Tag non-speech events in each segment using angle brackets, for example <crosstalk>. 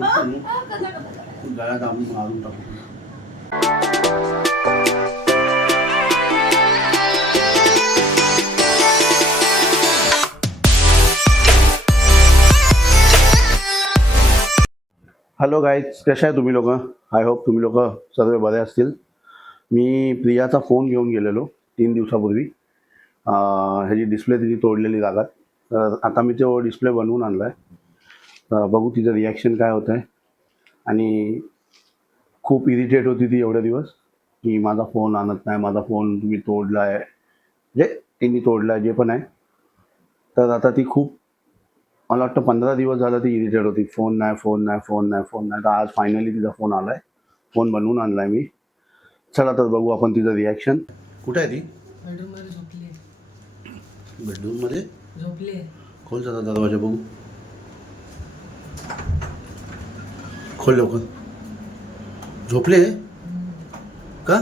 गळ्यात आम्ही मारून टाकू हॅलो गाईज कशा आहे तुम्ही लोक? आय होप तुम्ही लोक सर्व बरे असतील. मी प्रियाचा फोन घेऊन गेलेलो तीन दिवसापूर्वी. ह्याची डिस्प्ले तिची तोडलेली जागात तर आता मी तो डिस्प्ले बनवून आणला आहे बघू तिचं रिॲक्शन काय होतं आहे आणि खूप इरिटेट होती ती एवढे दिवस की माझा फोन आणत नाही माझा फोन तुम्ही तोडला आहे म्हणजे तिने तोडला आहे जे पण आहे. तर आता ती खूप मला वाटतं पंधरा दिवस झालं ती इरिटेट होती. फोन नाही फोन नाही फोन नाही फोन नाही. तर आज फायनली तिचा फोन आला आहे फोन बनवून आणला आहे मी. चला तर बघू आपण तिचं रिॲक्शन कुठे आहे ती? बेडरूममध्ये झोपले बेडरूममध्ये? झोपले खोल जाता दरवाजा बघू. खोल लवकर झोपले? का?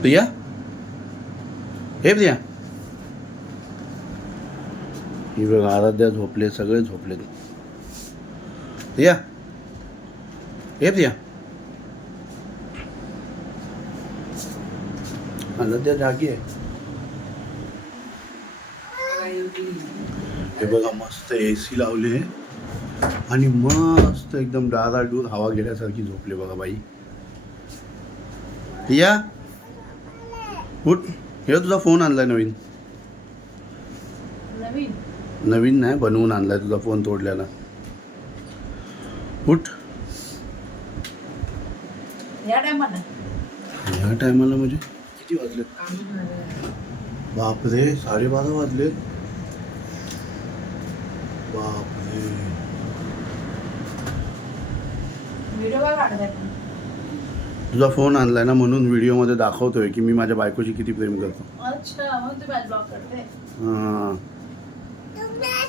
प्रिया? हे प्रिया. ही बघ आराध्या झोपले सगळे झोपले. प्रिया? हे प्रिया. आराध्या जागी आहे. हे बघा मस्त ए सी लावले आणि मस्त एकदम डाराडूर हवा गेल्यासारखी झोपले बघा बाई. या उठ. हे तुझा फोन आणलाय नवीन. नवीन? नवीन नाही बनवून आणलाय तुझा फोन तोडल्याला. उठ. या टायमाला. म्हणजे किती वाजले बापरे साडेबारा वाजले बापरे व्हिडिओ काय काढत आहे पण? तुझा फोन आणलाय ना म्हणून व्हिडिओमध्ये दाखवतोय की मी माझ्या बायकोशी किती प्रेम करतो. अच्छा म्हणून तू माझं ब्लॉक करते. हां.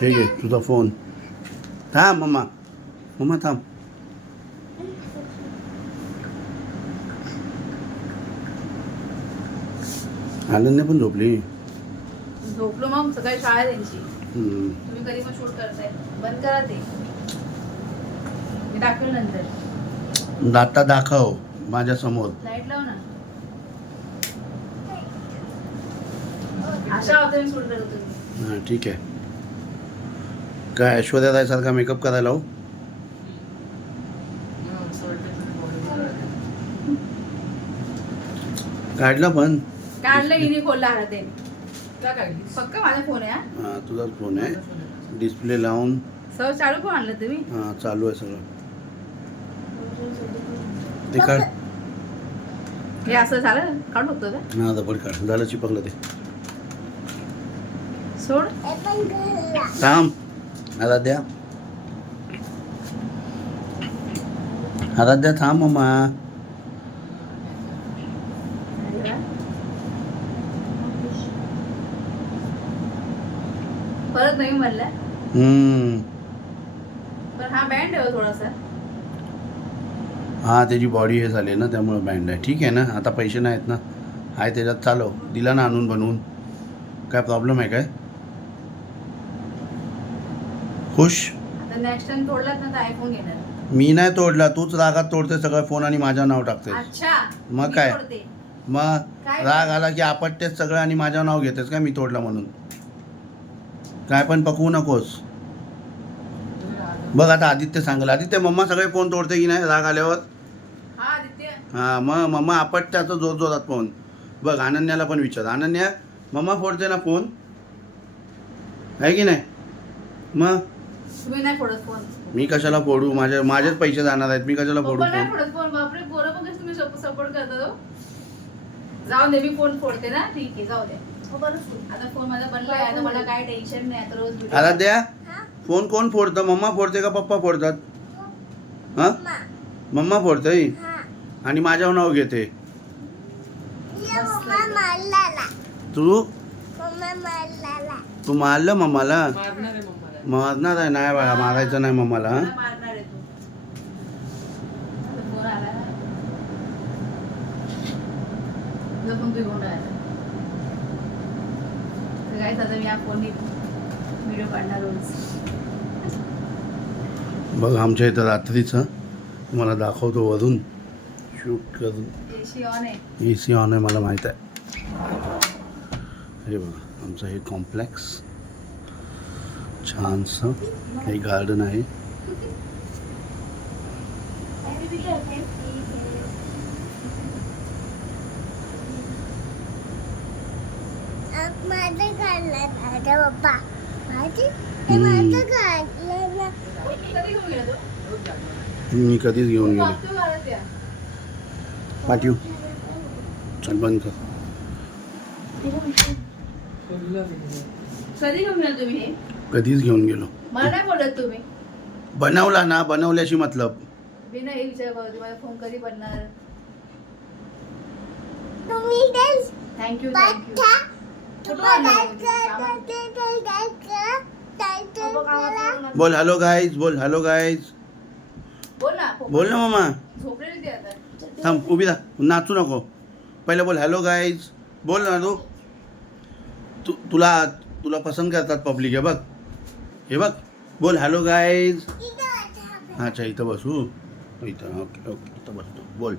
हे घे तुझा फोन. थांब मम्मा. मम्मा थांब. आनंदने पण झोपली. झोपलो मग सकाळी शाळा त्यांची. तुम्ही कधी मग शूट करताय. बंद करा ते. मी दाखवेल नंतर. आता दाखव माझ्यासमोर लाइट लाव ना. अशा होते मी शूट करत होती हां ठीक आहे. काय ऐश्वर्या राय सारखा मेकअप करायला हो? काढला पण? काढलं हिने खोलला हा ते माझा फोन आहे हा? हां तुझाच फोन आहे. डिस्प्ले लावून. सर चालू फोन आणलं तुम्ही? हां चालू आहे सगळं. ते काढ. हे असं झालं? काढू शकतो का? हां दबड काढ. झालं चिपकलं ते. सोड. थांब. आराध्या. आराध्या थांब मम्मा परत नवीन पण हा बँड आहे हो थोडासा. हां त्याची बॉडी हे झाली ना त्यामुळे बँड आहे. ठीक आहे ना आता पैसे नाहीत ना. आहे त्याच्यात चालव. दिला ना आणून बनवून. काय प्रॉब्लेम आहे काय? खुश? आता नेक्स्ट टाइम तोडलात ना तर आयफोन घेणार. मी नाही तोडला. तूच रागात तोडते सगळं फोन आणि माझं नाव टाकते. अच्छा. मग मी काय? तोडते. मग काय? राग आला की आपटतेच सगळं आणि माझं नाव घेतेस काय? मी तोडला म्हणून. काय पण पकवू नकोस. बघ आता आदित्य सांगल. आदित्य मम्मा सगळे फोन तोडते की नाही? राग आल्यावर? हा आदित्य. हां मग मम्मा आपटते असं जोर जोरात फोन. बघ अनन्याला पण विचार. अनन्या मम्मा फोडते ना फोन? आहे की नाही? मग? तुम्ही नाही फोडत फोन. मी कशाला फोडू? माझ्या माझेच पैसे जाणार आहेत. मी कशाला फोडू पप्पा नाही फोन? फोडत फोन. बापरे पोरं पण कसं तुम्ही सपोर्ट करता तो जाऊ दे मी फोन फोडते ना. ठीक आहे जाऊ दे. हो, आता फोन माझा बनलाय आता मला काय टेन्शन नाही आता रोज video- आराध्या फोन कोण फोडतं? मम्मा फोडते का पप्पा फोडतात? हां मम्मा. फोडते आणि माझ्यावर नाव घेते. तू? तू मारलं मम्माला? मारणार आहे मम्माला. मारणार आहे. नाही बाळा मारायचं नाही मम्माला हं? मला मारणार आहे तू आता फोन आला ना. तुझा फोन तू घेऊन राहिला. काय आता मी या फोनने व्हिडिओ काढणार रोज बघ आमच्या इथं रात्रीचं तुम्हाला दाखवतो वरून. शूट करून. एसी ऑन आहे. ए सी ऑन आहे मला माहीत आहे. हे बघा आमचं हे कॉम्प्लेक्स छानसं. काही गार्डन आहे. माझं काढलं दादा पप्पा माझी ते हम्म. माझं काढलं ना कधी घेऊन गेला तो मी कधीच घेऊन गेलो. पाठवू. चल बंद कर. कधी घेऊन गेला तुम्ही? हे कधीच घेऊन गेलो. मला नाही बोलत तुम्ही. बनवला ना बनवल्याशी मतलब. मी नाही विचार तुम्हाला फोन कधी पडणार तुम्ही थँक्यू थँक्यू बघा बोल हेलो गाईज बोल हॅलो गाईज बोल ना. बोल ना मामा। ती थांब उभी राहा नाचू नको पहिलं बोल हॅलो गाईज बोल ना तू। तू तुला तुला पसंत करतात पब्लिक हे बघ। हे बघ। बोल हॅलो गाईज अच्छा इथं बसू। इथं ओके ओके इथं बसतो. बोल।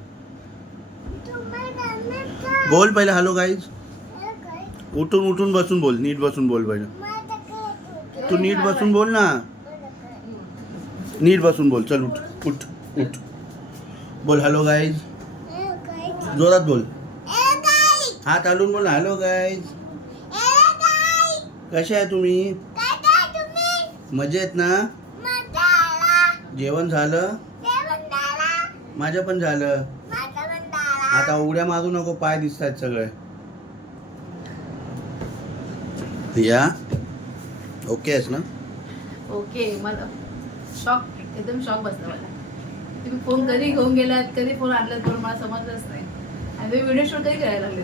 बोल पहिलं हॅलो गाईज उठून उठून बसून बोल नीट बसून बोल पाहिजे तू नीट बसून बोल ना. नीट बसून बोल चल उठ उठ उठ. बोल हॅलो गाईज जोरात बोल. हात हलून बोल हॅलो गाईज कसे आहे तुम्ही? मजेत ना? जेवण झालं? माझं पण झालं. आता उड्या मारू नको पाय दिसतात सगळे. या ओके आहेस ना? ओके मला शॉक एकदम शॉक बसला मला. तुम्ही फोन कधी घेऊन गेलात कधी फोन आणलात बरोबर मला समजलंच नाही. आणि तुम्ही व्हिडिओ शूट कधी करायला लागले?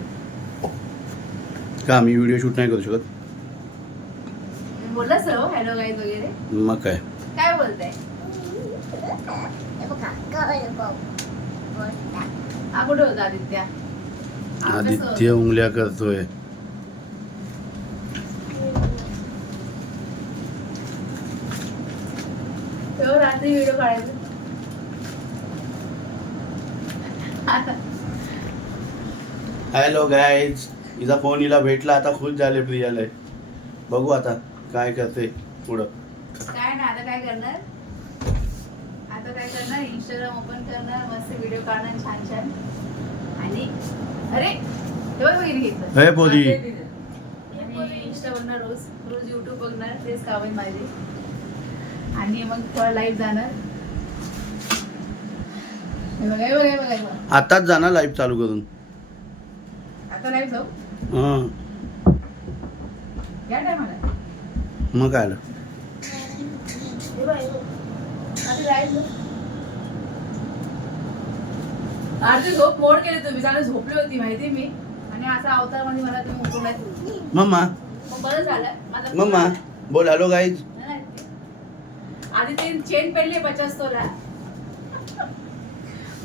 का मी व्हिडिओ शूट नाही करू शकत? बोललाच हो हॅलो गाईज वगैरे. मग काय? काय बोलताय? हा कुठे होता आदित्य? आदित्य उंगल्या करतोय. रात्री व्हिडिओ काढायचा. आता हॅलो गाईज हिचा फोन हिला भेटला आता खुश झाले प्रियाला. बघू आता काय करते पुढं. काय ना आता काय करणार? आता काय करणार? इंस्टाग्राम ओपन करणार मस्त व्हिडिओ काढणार छान छान. आणि अरे हे हे आणि इंस्टा बघणार रोज रोज युट्यूब बघणार तेच काम आहे माझे. आणि मग थोडा लाईव्ह जाणार. हे बघा हे बघा हे बघा हे बघा. आताच जाणार लाईव्ह चालू करून. आता लाईव्ह जाऊ? हां. या टायमाला मग काय आलं? हे बघा, हे बघा. आता live जाऊ. अर्धी झोप मोड केली तुम्ही चांगली झोपली होती माहिती मी. आणि असा अवतारमध्ये मला तुम्ही उठवलाय मम्मा. मग बरं झालं. माझा मम्मा बोल हॅलो गाईज नाही. आधी ते चेन पडली पचास तोला.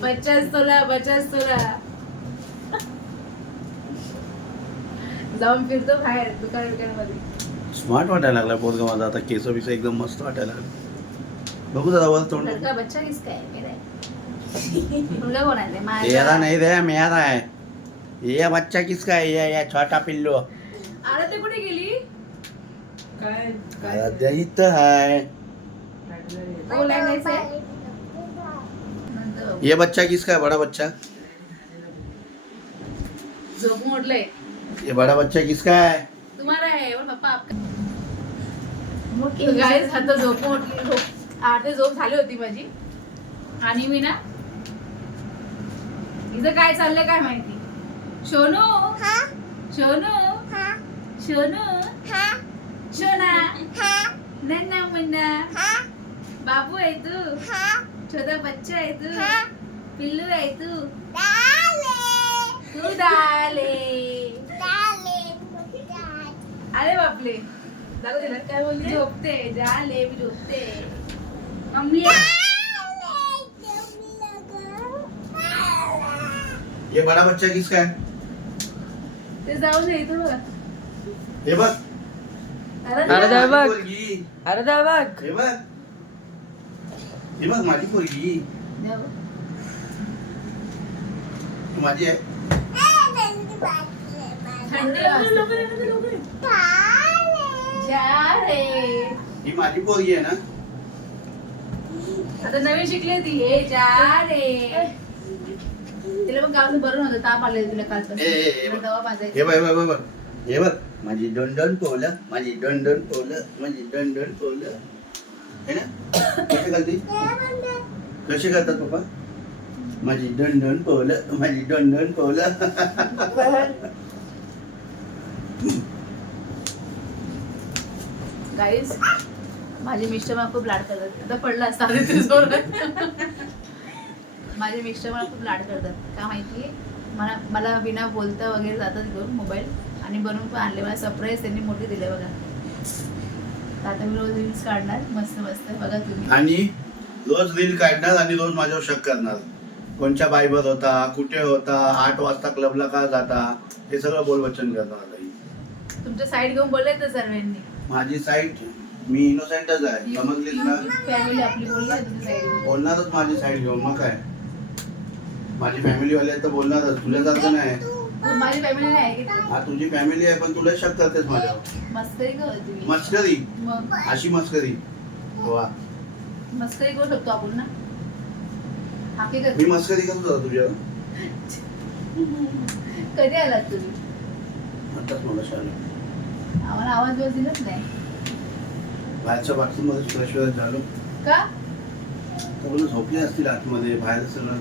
पचास तोला पचास तोला. जाऊन फिरतो बाहेर दुकान दुकानामध्ये स्मार्ट वाटायला लागला पोरगा माझा आता केस बिस एकदम मस्त वाटायला लागला. बघू दादा वर तोंड. लड़का बच्चा किसका है? मेरा है. मुलगा कोण आहे ते? माझा. नहीं रे मेरा है. ये बच्चा किसका है? ये ये छोटा पिल्लू. आरती कुठे गेली? काय? आराध्या इथं आहे काढलं हो लागायचं आहे नंतर ये बच्चा किसका है? बड़ा बच्चा। झोप मोडलंय. ये बड़ा बच्चा किसका है? तुम्हाला आहे और पप्पा आपका. गाईज आता झोप मोडली. झोप अर्धे झोप झाली होती माझी. आणि मी ना इथं काय चाललंय काय माहिती? शोनू? शोनू? शोनू? शोना? नन्ना मुन्ना? बाबू है तू छोटा बच्चा आहे तू पिल्लू आहे तू तू डाले अरे बापले दादा तिला काय बोलते झोपते जाले मी झोपते मम्मी ये बड़ा बच्चा किसका है ते जाऊ इथं बघा हे बघ अरे अरे जा. जा. बघ. अरे जा बघ हे बघ हे बघ माझी पोरगी. तू माझी आहे. थंडी वाजते. जा रे ही माझी पोरगी आहे ना? आता नवीन शिकली होती. हे जा रे तिला पण काल बरं नव्हतं. ताप आलेला तिला कालपासून. दवा पाजायची. हे बघ हे बघ हे बघ. हे बघ. माझी दोन दोन पोवलं माझी दोन दोन पोवलं माझी दोन दोन पोवलं है ना? कशी घालते कसे घालतात पप्पा? माझी दोन दोन पोवलं माझी दोन दोन गाईस माझे मिस्टर मला खूप लाड करतात. आता पडला असता माझे मिस्टर मला खूप लाड करतात. का माहितीये? मला मला विना बोलता वगैरे जातात घेऊन मोबाईल आणि बनवून पण आणले. मला सरप्राईज त्यांनी मोठी दिले बघा. आता मी रोज रील्स काढणार मस्त मस्त. बघा तुम्ही. आणि रोज रील काढणार आणि रोज माझ्यावर शक करणार. कोणच्या बाईवर होता कुठे होता आठ वाजता क्लबला का जाता हे सगळं बोलवचन करणार. तुमच्या साईड घेऊन बोलले तर सर्वांनी. माझी साईट मी इनोसेंटच आहे. समजलीस ना? फॅमिली आपली बोलली आहे तुमच्या साईड बोलणारच माझी साईड घेऊन. मग काय? माझी फॅमिली वाले तर बोलणारच. तुझ्यासारखं नाही. माझी फॅमिली नाही? हा तुझी फॅमिली आहे पण तुला शक करतेस माझ्यावर. मस्करी कर तुम्ही मस्करी? मग? अशी मस्करी? वा. मस्करी करू शकतो आपण ना? मी मस्करी करत होता तुझ्यावर. कधी आलात तुम्ही? आताच मला शाळा आम्हाला आवाज दिवस दिलाच नाही. बाहेरच्या बाथरूममध्ये फ्रेश वगैरे झालो. का? तर बोलू झोपले असतील आतमध्ये बाहेर सगळं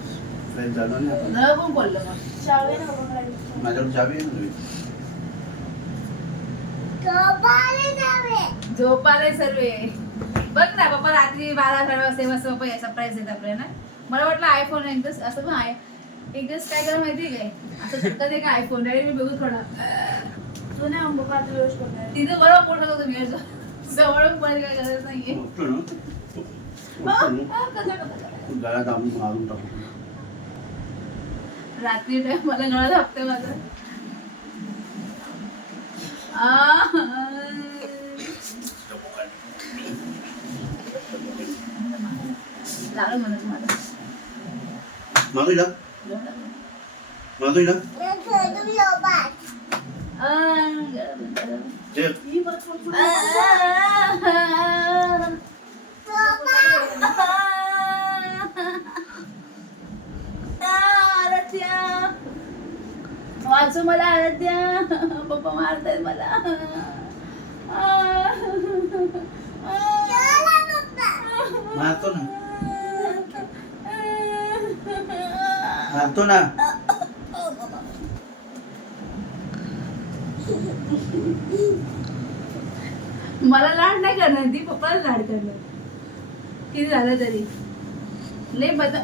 फ्रेश झालं आणि आपण नळ पडलं मग माझ्याकडे चावी आहे ना तुझी. झोपाले सर्वे. बघ ना पप्पा रात्री बारा साडे वाजता मस्त पप्पा सरप्राईज देत आपल्याला मला वाटलं आयफोन आहे एकदाच असं पण आहे. एक दिवस काय करा माहितीये काय? असं झटकत आहे का आयफोन डायरेक्ट मी बघू थोडा तिथं बरोबर मोठं होतं तुम्ही असं. जवळून पण काय गरज नाहीये. कसा, कसा, कसा. गळा दाबून मारून टाकू रात्री टाइम मला गळा दाबते माझा. आ, लागलं म्हणत मला. माधुरीला माधुरीला आ, गळा, गळा. ते वाचू मला आराध्या पप्पा मारतायत मला. मारतो ना. मारतो ना. मला लाड नाही करणार ती पप्पाला लाड करणार. किती झालं तरी. लय बदा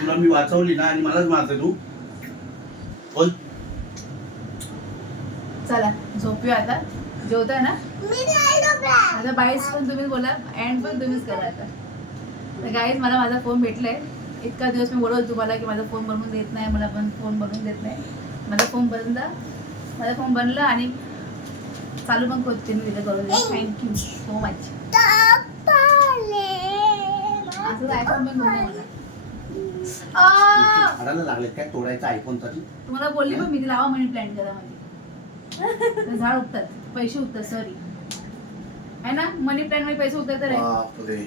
तुला मी वाचवली ना आणि मलाच मारते तू. बोल. चला झोपूया आता. जेवताय ना? आता बाईस पण तुम्हीच बोला अँड पण तुम्हीच करा आता. तर गाईज मला माझा फोन भेटलाय. इतका दिवस मी बोलवलं तुम्हाला की माझा फोन बनवून देत नाही मला पण फोन बनवून देत नाही. माझा फोन बनला माझा फोन बनला आणि चालू पण करते मी तिथे करून थँक्यू सो मच असं आयफोन पण बनवा मला. आ! झाडाला लागले काय तोडायचं आयफोनसाठी तुम्हाला बोलली पण मी ती लावा मनी प्लॅन करा मध्ये. तर झाड उगतात पैसे उगतात सॉरी आहे ना? मनी प्लॅनमध्ये पैसे उगतात तर बापरे.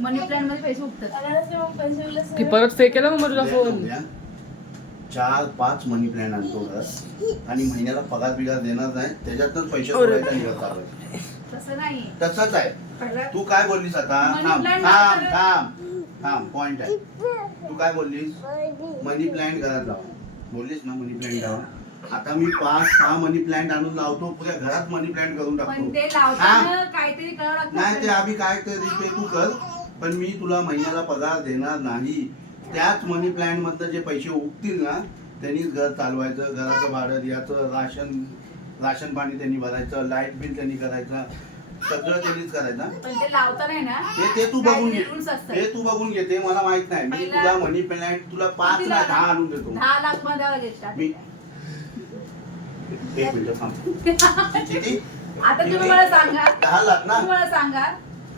मनी प्लॅनमध्ये पैसे उगतात. ती परत फेकेला मग तुझा उद्या- फोन उद्या. चार पाच मनी प्लॅन आणतो घरात आणि महिन्याला पगार बिगार देणार नाही त्याच्यातच पैसे तोडायचा निघत चालू आहे. तसं नाही. तसंच आहे. तू काय बोललीस आता? Money थांब थांब थांब थांब पॉइंट आहे. काय बोललीस? मनी प्लांट घरात लावा. बोललीस ना मनी प्लांट लावा. आता मी पाच सहा मनी प्लांट आणून लावतो. पुऱ्या घरात मनी प्लांट करून पण टाकतो. ते लावताना काहीतरी करावं लागतं नाही ते. आम्ही काय तरी ते तू कर. पण मी तुला महिन्याला पगार देणार नाही. त्याच मनी प्लांट मधनं जे पैसे उगतील ना त्यांनीच घर चालवायचं घराचं भाडं द्यायचं राशन राशन पाणी त्यांनी भरायचं लाइट बिल त्यांनी करायचं. सगळं त्यांनीच करायचं पण ते लावता नाही ना ते ते तू बघून घे. rules असतात. ते तू बघून घे ते मला माहीत नाही. मी पहिला- तुला मनी प्लांट तुला पाच ना लाख? दहा आणून देतो. दहा लाख द्यावं लागेल मी. एक मिनिट थांब. किती <laughs> आता तुम्ही मला सांगा. दहा लाख ना? तुम्ही मला सांगा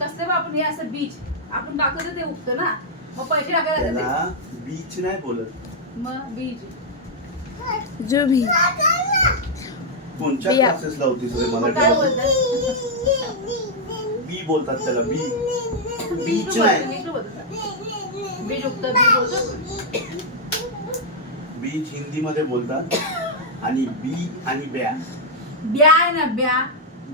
कसलं बा आपण हे असं बीच आपण टाकतो ते उगतं ना? मग पैसे टाकायला लागतात बीच नाही बोलत. ते. मग बीच जो भी. कोणत्या बिया. क्लासेस लावतीस रे? काय मराठी बोलतात? बी बोलतात त्याला बी. बीच नाही. बीच उगतं बीच बोलतो. बीच हिंदी मध्ये बोलतात आणि बी आणि ब्या. ब्या आहे ना ब्या.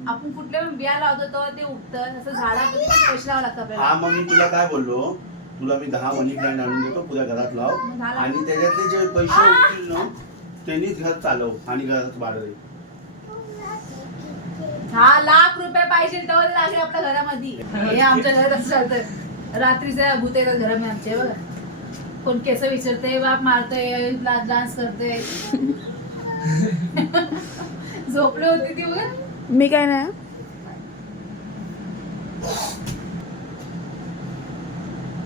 आपण कुठल्या पण बिया लावतो तेव्हा ते उगतं असं झाडामध्ये पण पैसे लावा लागतं हा आपल्याला मग मी तुला काय बोललो? तुला मी दहा मनी प्लांट आणून देतो पुऱ्या घरात लाव. आणि त्याच्यातले जे पैसे उरतील ना त्यांनीच घर चालव आणि घरात भाडं दे दहा लाख रुपये पाहिजे तेव्हा लागले आपल्या घरामध्ये. हे आमच्या घरात असं चालतं रात्रीचे भूत येतात घरामध्ये आमचे बघा. कोण केस विचारते बाप मारतोय डान्स करते झोपले होती ती बघा. मी काय नाही.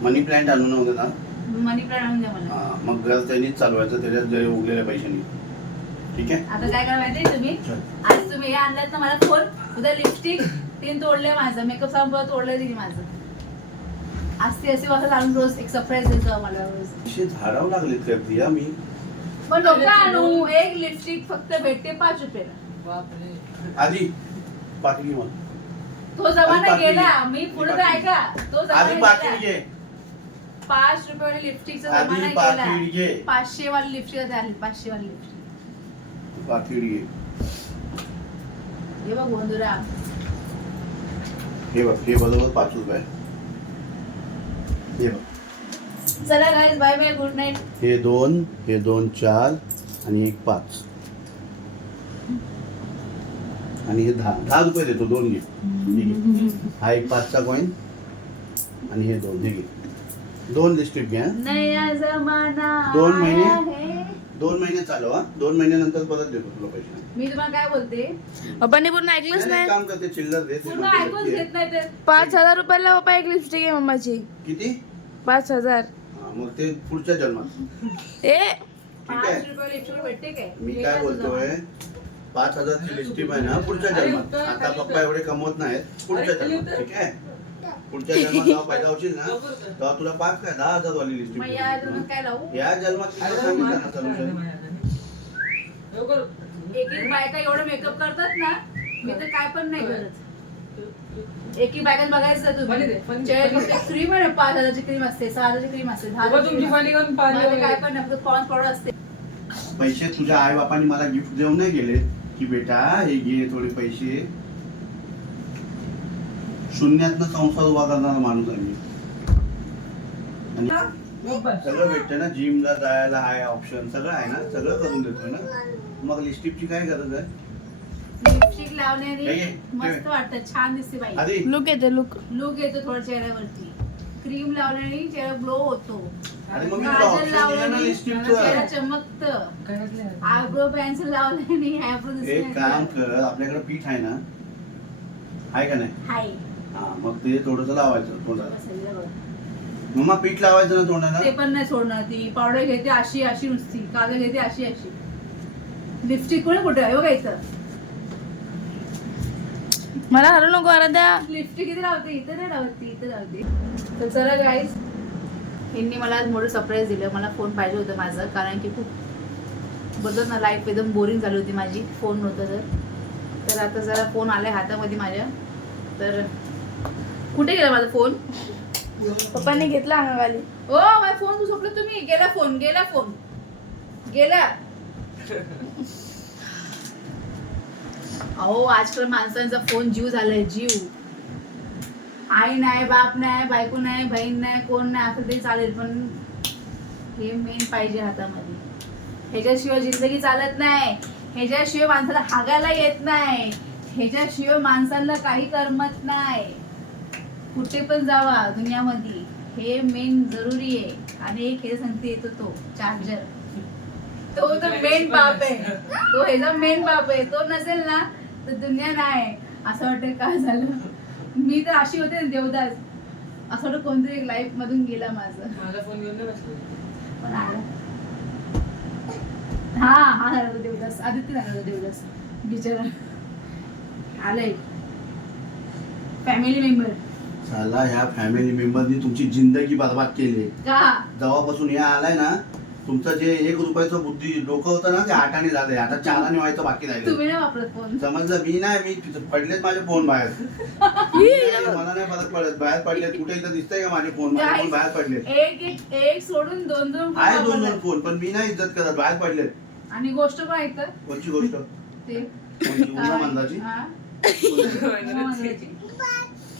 मनी प्लांट आणून नव्हते ना? मनी प्लांट आणून द्या मला. हा, मग घर त्यांनीच चालवायचं त्याच्यात जे उरलेल्या पैशांनी. ठीक आहे? आता काय करा माहितीये तुम्ही? आज तुम्ही हे आणलात ना मला फोन? उद्या लिपस्टिक तीन तोडले माझं. मेकअप साबण तोडलं तिने माझं. आज ती असे वाजता आणून रोज एक सरप्राईज देतो मला रोज. झाडावं लागलेत काय प्रिया मी. पण नको आणू एक लिपस्टिक फक्त भेटते पाच रुपयाला आधी मग तो जमाना पाकिट गेला. घे. मी पुढे तर ऐका. तो आधी जमाना पाकिट गेला. घे. पाच रुपये लिपस्टिकचा आधी जमाना पाकिट घे. गेला. पाचशे वाली लिपस्टिक आली. पाचशे वाली लिपस्टिक पाकिट घे. हे बघ गोंधुरा हे बघ हे बरोबर पाच रुपये हे बघ. चला guys bye bye good night हे दोन हे दोन चार आणि एक पाच. आणि हे दहा. दहा रुपये देतो दोन घे. हे घे. हा एक पाचचा कॉईन आणि हे दोन. हे घे. दोन लिस्टिप घ्या. नया जमाना दोन महिने? है. दोन महिने चालव हा? दोन महिन्यानंतर परत देतो तुला पैसे. मी तुम्हाला काय बोलते? पप्पानी पूर्ण ऐकलंच नाही, नाही, नाही? काम करते चिल्लर दे ते पूर्ण नको ऐकून घेते. घेत नाही ते. पाच हजार रुपयाला पप्पा एक लिपस्टिक आहे मम्माची. किती? पाच हजार. हा, मग ते पुढच्या जन्मात. ए ठीक आहे. रुपये भेटते काय? मी काय बोलतोय? पाच हजारची लिस्टिप आहे ना पुढच्या जन्मात. आता पप्पा एवढे कमवत नाहीत पुढच्या जन्मात. ठीक आहे? पुढच्या जन्मात जेव्हा पैदा होशील ना तेव्हा तुला पाच काय दहा हजार वाली लिस्टिप मग या जन्मात काय लावू? या जन्मात तुला सांगितलं ना सोल्युशन एक एक बायका एवढं मेकअप करतात ना मी तर काय पण नाही करत. एक एक बायकात बघायचं तुम्ही. क्रीम आहे ना पाच हजारची क्रीम असते सहा हजारची क्रीम असते दहा हजारची तुमची cream फाली असते. घेऊन पाणी माझं वगैरे. काय पण नाही फक्त पॉन्स पावडर असते. पैसे तुझ्या आई बापांनी मला गिफ्ट देऊन नाही गेले. की बेटा हे घे थोडे पैसे. शून्यातनं संसार उभा करणारा माणूस आहे मी. आणि सगळं भेटतं ना जिमला जायला आहे ऑप्शन सगळं आहे ना सगळं करून देतोय ना. मग लिस्टिपची काय गरज आहे? लिपस्टिक लावण्याने मस्त. वाटतं छान दिसते बाई. लुक येते लुक लुक येतो थोडा चेहऱ्यावरती. क्रीम लावल्याने चेहरा ग्लो होतो. अरे मग मी तुला काजल ऑप्शन दिलं ना लावल्याने लिस्टिपचं चेहरा चमकत. आयब्रो पेन्सिल लावल्याने आयब्रो एक काम कर आपल्याकडे पीठ आहे ना. आहे का नाही? हाय हा मग ते थोडस लावायचं तोंडाला. मग पीठ लावायचं ना तोंडाला? ते पण नाही सोडणार ती. पावडर घेते अशी अशी नुसती. काजल घेते अशी अशी. लिपस्टिक कोणी कुठे आहे? बघा इथं. मला हरवू नको आराध्या. लिपस्टिक इथे लावते इथं नाही लावते इथं लावते. तर चला गाईज यांनी मला आज मोठं सरप्राईज दिलं. मला फोन पाहिजे होतं माझं कारण की खूप बघत ना लाईफ एकदम बोरिंग झाली होती माझी. फोन नव्हतं तर. तर आता जरा फोन आलाय हातामध्ये माझ्या. तर कुठे गेला माझा फोन? पप्पाने घेतला अंगाखाली. ओ माझा फोन तू झोपलो तुम्ही? गेला फोन गेला फोन. गेला. अहो आजकाल माणसांचा फोन जीव झालाय जीव. आई नाही बाप नाही बायको नाही बहीण नाही कोण नाही असं तरी चालेल पण हे मेन पाहिजे हातामध्ये. ह्याच्याशिवाय जिंदगी चालत नाही. ह्याच्याशिवाय माणसाला हागायला येत नाही. ह्याच्याशिवाय माणसाला काही करमत नाही. कुठे पण जावा दुनियामध्ये. हे मेन जरुरी आहे. आणि एक हे सांगते येतो तो चार्जर तो तर मेन बाप आहे. तो ह्याचा मेन बाप आहे तो नसेल ना तर दुनिया नाही. असं वाटतं काय झालं? मी तर अशी होते ना देवदास. असं वाटतं कोणतरी एक लाईफ मधून गेला माझं. माझा फोन घेऊन पण आलं. हा हा झाला होता देवदास. आदित्य झाला होता देवदास. बिचारा. आलंय. फॅमिली मेंबर साला ह्या फॅमिली मेंबरनी तुमची जिंदगी बर्बाद केली. का? जेव्हापासून हे आलाय ना तुमचं जे एक रुपयाचं बुद्धी डोकं होतं ना ते आठाने झालंय. आता चाराने व्हायचं बाकी राहिलं तुम्ही नाही वापरत फोन समजलं? मी नाही मी तिथं पडलेत माझे फोन बाहेर. <laughs> मला नाही फरक पडत. बाहेर पडलेत. कुठे इथं दिसतंय का माझे फोन माझे फोन बाहेर पडलेत. एक एक एक सोडून दोन दोन phone आहे दोन दोन वापरतात. फोन पण मी नाही इज्जत करत. बाहेर पडलेत. आणि गोष्ट पण कोणची गोष्ट? ते. कोणची? हा. मंदाची.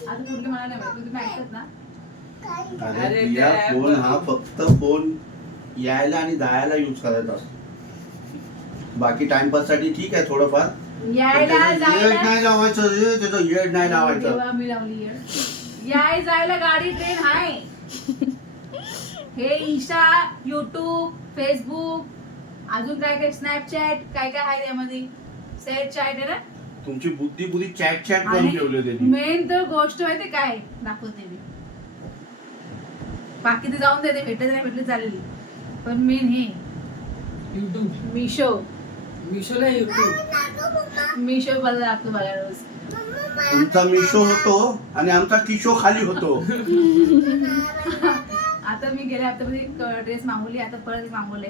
आता कुठली मला नाही माहिती तुम्ही ऐकतात ना. अरे या फोन हा फक्त फोन यायला आणि जायला युज करायचा असतो. बाकी टाइमपाससाठी ठीक आहे थोडंफार. यायला पण त्याचं येड जायला. नाही लावायचं रे त्याचं येड नाही लावायचं. तेव्हा मी लावली येड. याय जायला गाडी ट्रेन आहे. हे इंस्टा युट्यूब फेसबुक अजून काय काय स्नॅपचॅट काय काय आहे त्यामध्ये? सेट चॅट आहे ना? तुमची बुद्धी बुद्धी चॅट चॅट करून ठेवली होती. त्यांनी. मेन तर गोष्ट आहे ते काय? दाखवते मी. बाकी ते जाऊन देते भेटत नाही भेटले चालली. पण मेन हे. युट्यूब मिशो मिशोला युट्यूब मिशो मला लागतो बघा रोज. तुमचा मिशो होतो आणि आमचा किशो खाली होतो. <laughs> आता मी गेल्या हप्त्यामध्ये एक ड्रेस मागवली आता परत मागवले!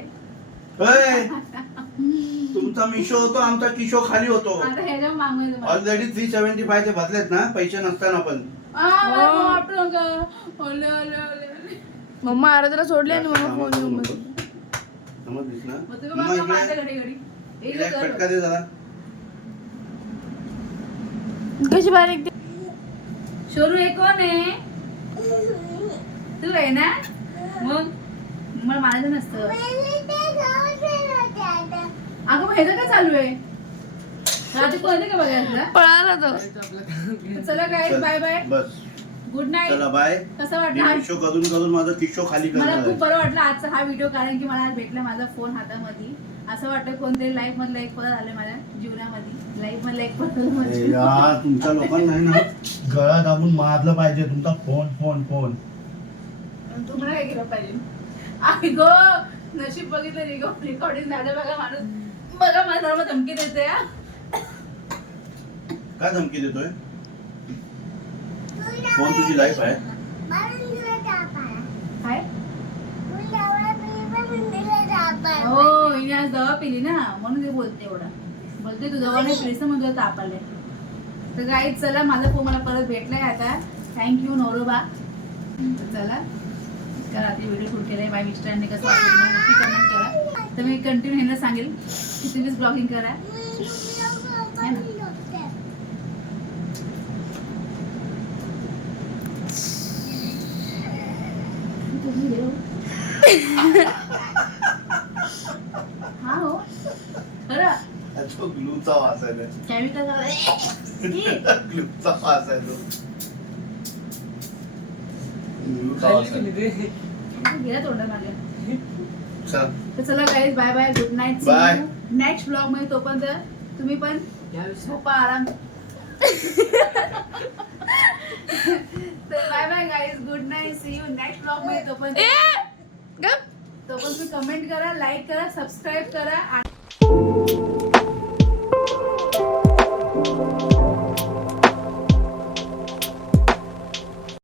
<laughs> तुमचा मिशो होतो आमचा किशो खाली होतो आता ह्याच्या मागवले तुम्हाला. ऑलरेडी थ्री सेव्हन्टी फायचे भरलेत ना पैसे नसताना पण आ, मला वाटलं गं. ओले, ओले, ओले, ओले. मम्मा आराध्याला सोडली आणि मम्मा फोन घेऊन नको. बसली. समजलीस ना मग तुम्ही मग बघा इकडे- माझ्या घडी घडी इकडे इकडे एक कर. फटका दे जरा कशी बारीक ते शोरू हे कोण आहे तू आहे ना मग मला मारायचं नसतं अगं मग ह्याचं काय चालू आहे? का बघायला पळाला तो. चला काय बाय बाय बस. गुड नाईट चला बाय कसं वाटलं करून करून माझा किशो खाली मला खूप आहे. बरं वाटलं आजचा हा व्हिडिओ कारण की मला आज भेटला माझा फोन हातामध्ये. असं वाटतं कोणतरी लाईफ मधलं एक पद आलं माझ्या जीवनामध्ये. लाईफ मधलं एक पद तुमच्या लोकांना ना गळा दाबून मारलं पाहिजे तुमचा फोन फोन फोन तुम्हाला काय केलं पाहिजे? आई गो नशीब बघितलं रेकॉर्डिंग झालं बघा माणूस. बघा मला सर्व धमकी देते हा. काय धमकी देतोय? फोन तुझी लाईफ आहे. काय? हो हिने आज दवा पिली ना म्हणून ते बोलते एवढा. बोलते तू दवा नाही पिलीस ना म्हणून तुला ताप आलाय. तर काही चला माझा फोन मला परत भेटलाय आता. थँक्यू नवरोबा. तर चला. इतका रात्री व्हिडिओ शूट केलाय बाय मिस्टरांनी कसं वाटलं नक्की कमेंट करा. तर मी कंटिन्यू ह्यांना सांगेल की तुम्हीच ब्लॉगिंग करा. हा हो खरं. तो ग्लूचा वास आहे केमिकल <laughs> ग्लूचा वास आहे तो ग्लूचा वास खाल्ली आहे तुम्ही ते गेला तोंडात माझ्या चला तर चला guys bye bye good night. Next ब्लॉगमध्ये तोपर्यंत तुम्ही पण झोपा आराम. <laughs> तर bye bye guys good night see you next ब्लॉगमध्ये तोपर्यंत. ए गप. तोपर्यंत तुम्ही कमेंट करा लाईक करा सबस्क्राईब करा आणि